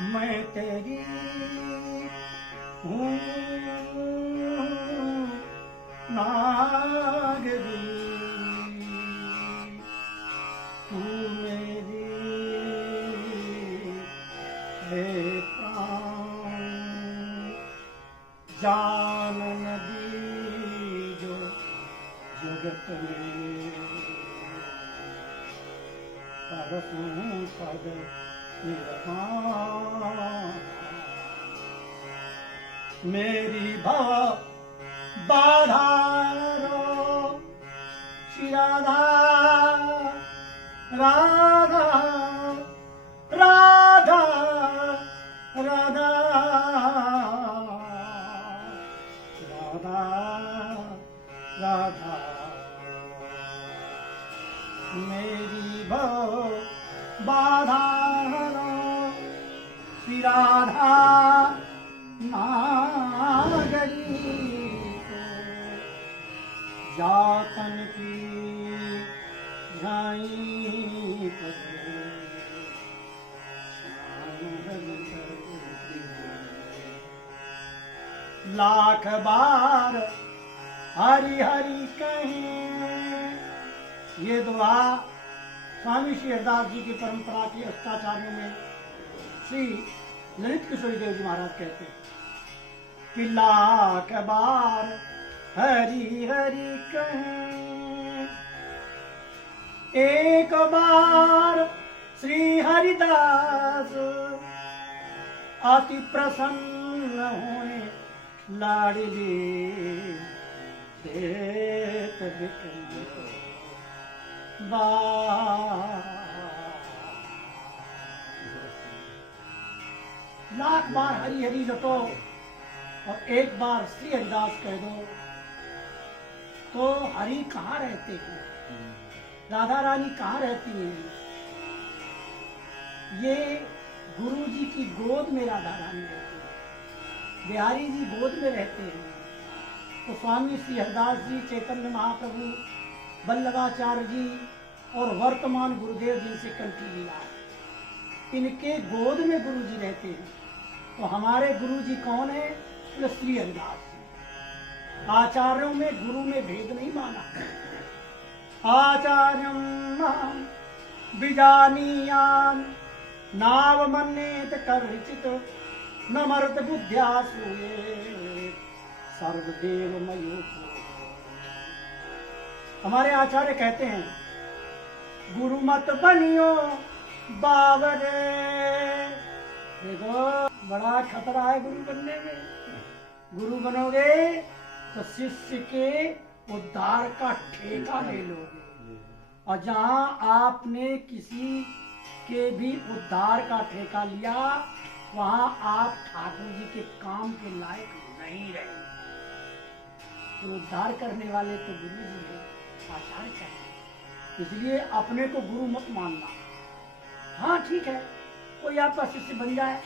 मैं तेरी हूँ नागरी, तू मेरी है प्राण, जान नदी जो जगत में परसों पद निर्वाण। मेरी भव बाधा रो श्री राधा राधा राधा राधा राधा राधा। मेरी भव बाधा रो श्री राधा नागरी को, जातन की झाई पदे लाख बार हरि हरि कहें। ये दुआ स्वामी श्री हरदास जी की परंपरा के अष्टाचार्यों में श्री ललित किशोरी देव जी महाराज कहते हैं कि लाख बार हरि हरि कहें, एक बार श्री हरिदास अति प्रसन्न हुए, लाडली देत विक्रम लाख बार हरि हरि रटो और एक बार श्री हरिदास कह दो तो हरि कहाँ रहते हैं, राधा रानी कहाँ रहती हैं? ये गुरु जी की गोद में राधा रानी रहती है, बिहारी जी गोद में रहते हैं। तो स्वामी श्री हरदास जी, चैतन्य महाप्रभु, वल्लभाचार्य जी और वर्तमान गुरुदेव जी से कंठी लीला है, इनके गोद में गुरु जी रहते हैं। तो हमारे गुरु जी कौन है? श्री हरिदास जी। आचार्यों में गुरु में भेद नहीं माना। आचार्यम विजानीयाम नावमन्येत कर्चित न मर्त बुद्ध्या सूये सर्वदेव मयो। हमारे आचार्य कहते हैं गुरु मत बनियो बावरे। देखो बड़ा खतरा है गुरु बनने में। गुरु बनोगे तो शिष्य के उद्धार का ठेका ले लोगे, और जहां आपने किसी के भी उद्धार का ठेका लिया वहां आप ठाकुर जी के काम के लायक नहीं रहे। तो उद्धार करने वाले तो गुरु जी हैं, आचार्य चाहिए। इसलिए अपने को गुरु मत मानना। हाँ ठीक है, कोई आपका शिष्य बन जाए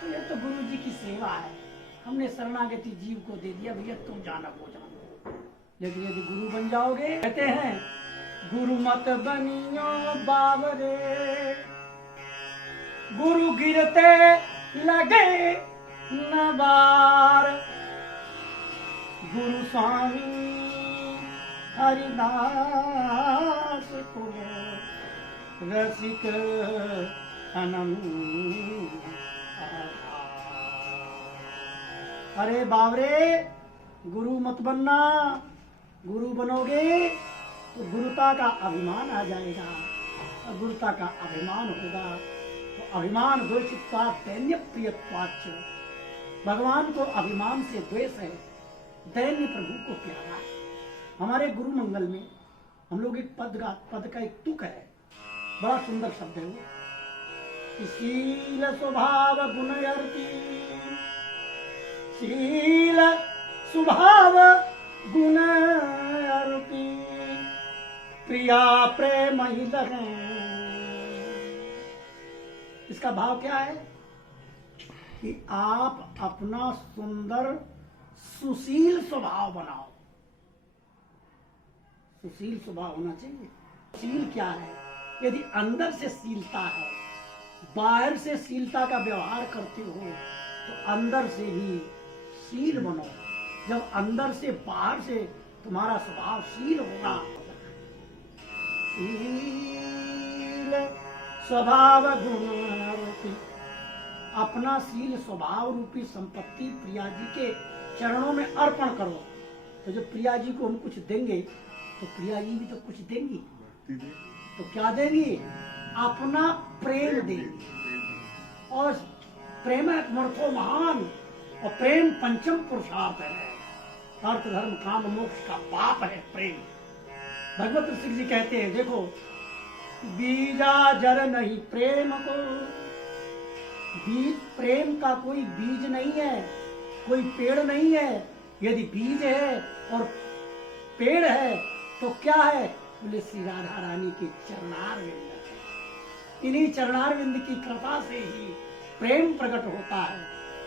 तो ये तो गुरु जी की सेवा है, हमने शरणागति जीव को दे दिया, भैया तुम जाना को जानो। लेकिन यदि गुरु बन जाओगे, कहते हैं गुरु मत बनियो बावरे, गुरु गिरते लगे न बार। गुरु स्वामी हरिदास को रसिक अनंत। अरे बावरे, गुरु मत बनना। गुरु बनोगे तो गुरुता का अभिमान आ जाएगा, और गुरुता का अभिमान होगा तो अभिमान द्वेषित्वा दैन्य प्रियत्वाच्च। भगवान को अभिमान से द्वेष है, दैन्य प्रभु को प्यारा है। हमारे गुरु मंगल में हम लोग एक पद का एक तुक है, बड़ा सुंदर शब्द है वो। शील स्वभाव गुणयर्ती, शील स्वभाव गुणयर्ती, प्रिया प्रेम ही लगे। इसका भाव क्या है कि आप अपना सुंदर सुशील स्वभाव बनाओ। सुशील स्वभाव होना चाहिए। शील क्या है? यदि अंदर से शीलता है बाहर से शीलता का व्यवहार करते हो तो अंदर से भी शील बनो। जब अंदर से बाहर से तुम्हारा स्वभाव शील होगा, शील स्वभाव गुण रूपी, अपना शील स्वभाव रूपी संपत्ति प्रिया जी के चरणों में अर्पण करो। तो जब प्रिया जी को हम कुछ देंगे तो प्रिया जी भी तो कुछ देंगी। तो क्या देंगी? अपना प्रेम देंगी। और प्रेम अर्थो महान, और प्रेम पंचम पुरुषार्थ है। अर्थ धर्म काम मोक्ष का पाप है प्रेम। भगवत ऋषि जी कहते हैं, देखो बीजा जर नहीं प्रेम को, बीज प्रेम का कोई बीज नहीं है, कोई पेड़ नहीं है। यदि बीज है और पेड़ है तो क्या है? बोले श्री राधा रानी के चरणारविंद है। इन्हीं चरणारविंद की कृपा से ही प्रेम प्रकट होता है।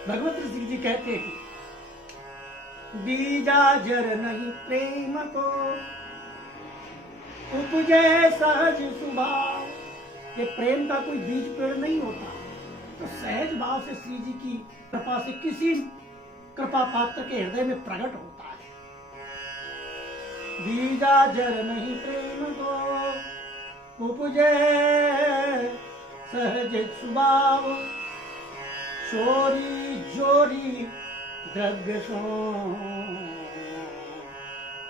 भगवत ऋषि जी कहते हैं, बीजा जर नहीं प्रेम को, उपजे सहज स्वभाव। ये प्रेम का कोई बीज पेड़ नहीं होता। तो सहज भाव से श्री जी की कृपा से किसी कृपा पात्र के हृदय में प्रकट होता है। बीजा जर नहीं प्रेम को, उपजे सहज स्वभाव। चोरी जोरी द्रव्य सो,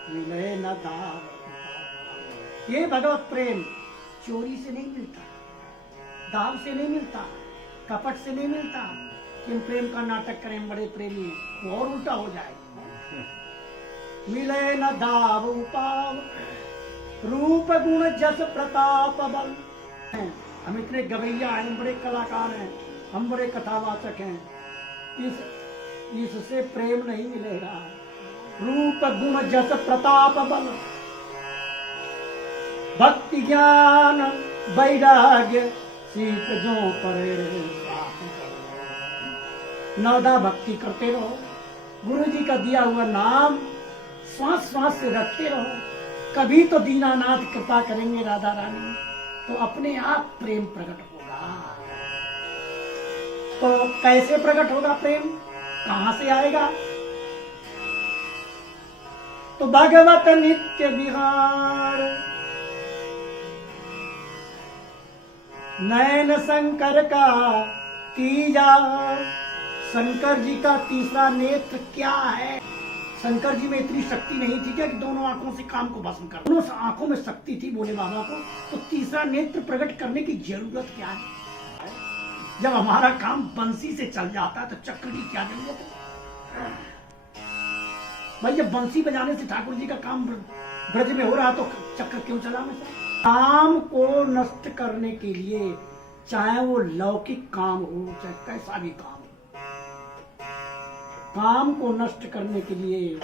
मिले न दाव। ये भगवत प्रेम चोरी से नहीं मिलता, दाव से नहीं मिलता, कपट से नहीं मिलता कि हम प्रेम का नाटक करें, बड़े प्रेमी हैं, वो और उल्टा हो जाए। मिले न दाव उपाव, रूप गुण जस प्रताप बल। हम इतने गवैया हैं, हम बड़े कलाकार हैं, हम बड़े कथावाचक हैं, इससे प्रेम नहीं मिलेगा। रूप गुण जस प्रताप बल, भक्ति ज्ञान वैराग्य सीख जो परे। नवदा भक्ति करते रहो, गुरु जी का दिया हुआ नाम श्वास श्वास से रखते रहो। कभी तो दीनानाथ कृपा करेंगे राधा रानी, तो अपने आप प्रेम प्रकट होगा। तो कैसे प्रकट होगा प्रेम? कहां से आएगा? तो भगवत नित्य विहार, नयन शंकर का तीजा। शंकर जी का तीसरा नेत्र क्या है? शंकर जी में इतनी शक्ति नहीं थी क्या कि दोनों आंखों से काम को भस्म कर? दोनों आंखों में शक्ति थी भोले बाबा को, तो तीसरा नेत्र प्रकट करने की जरूरत क्या है? जब हमारा काम बंसी से चल जाता है तो चक्र की क्या जरूरत है? भाई जब बंसी बजाने से ठाकुर जी का काम ब्रज में हो रहा तो चक्र क्यों चला हमेशा? काम को नष्ट करने के लिए, चाहे वो लौकिक काम हो चाहे कैसा भी काम हो, काम को नष्ट करने के लिए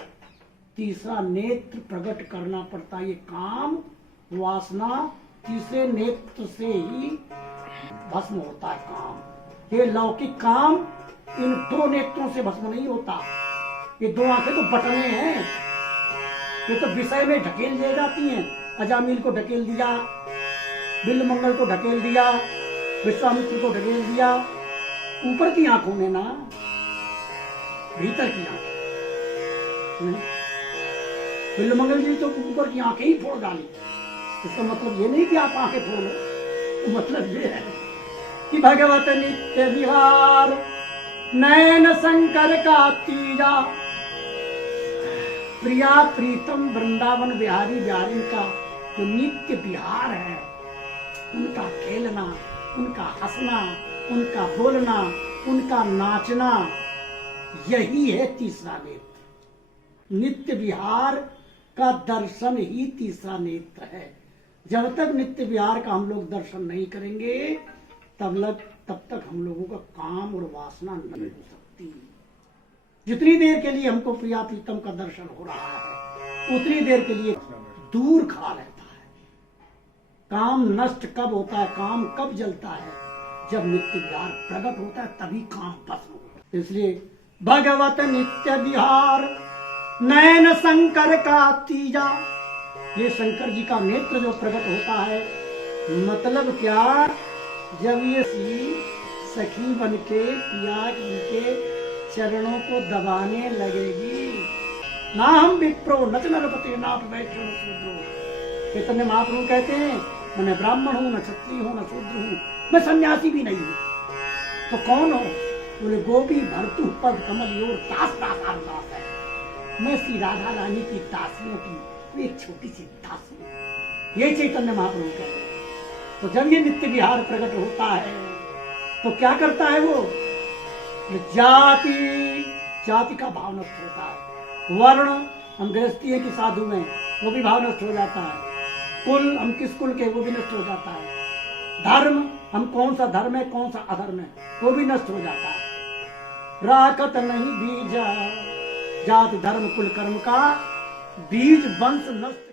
तीसरा नेत्र प्रकट करना पड़ता है। ये काम वासना तीसरे नेत्र से ही भस्म होता है काम। ये लौकिक काम इन दो नेत्रों से भस्म नहीं होता। ये दो आंखें तो बटने हैं, ये तो विषय में ढकेल ले जाती हैं। अजामिल को ढकेल दिया, बिल्वमंगल को ढकेल दिया, विश्वामित्र को ढकेल दिया। ऊपर की आंखों में ना, भीतर की आंखें। बिल्वमंगल जी तो ऊपर की आंखें ही फोड़ डाली। इसका मतलब ये नहीं कि आप आंखें फोड़ लो, तो मतलब ये है कि भगवत नित्य विहार, नयन शंकर का तीजा। प्रिया प्रीतम वृंदावन बिहारी बिहारी का जो नित्य विहार है, उनका खेलना, उनका हंसना, उनका बोलना, उनका नाचना, यही है तीसरा नेत्र। नित्य विहार का दर्शन ही तीसरा नेत्र है। जब तक नित्य विहार का हम लोग दर्शन नहीं करेंगे तब तक हम लोगों का काम और वासना नहीं हो सकती। जितनी देर के लिए हमको प्रिया प्रीतम का दर्शन हो रहा है उतनी देर के लिए दूर खा रहता है। काम नष्ट कब होता है, काम कब जलता है? जब नित्य विहार प्रकट होता है तभी काम भस्म होता है। इसलिए भगवत नित्य विहार, नयन शंकर का तीजा। ये शंकर जी का नेत्र जो प्रकट होता है, मतलब क्या जब ये सखी बन के पिया के चरणों को दबाने लगेगी, ना हम विप्रो नच नरपति नाथ वैष्णव शूद्रो। चैतन्य महाप्रभु कहते हैं मैं न ब्राह्मण हूं, न क्षत्रिय हूं, न शूद्र हूं, मैं सन्यासी भी नहीं हूं। तो कौन हो? बोले गोपी भरतु पद कमल योर दास दास है। मैं श्री राधा रानी की दासियों की एक छोटी सी दासी हूं। ये चैतन्य महाप्रभु कहते हैं। तो जब ये नित्य विहार प्रकट होता है तो क्या करता है वो? जाति का भाव नष्ट होता है। वर्ण, हम गृहस्थी है कि साधु में, वो भी भाव नष्ट हो जाता है। कुल, हम किस कुल के, वो भी नष्ट हो जाता है। धर्म, हम कौन सा धर्म है कौन सा अधर्म है, वो भी नष्ट हो जाता है। राकत नहीं बीजा, जाति धर्म कुल कर्म का बीज वंश नष्ट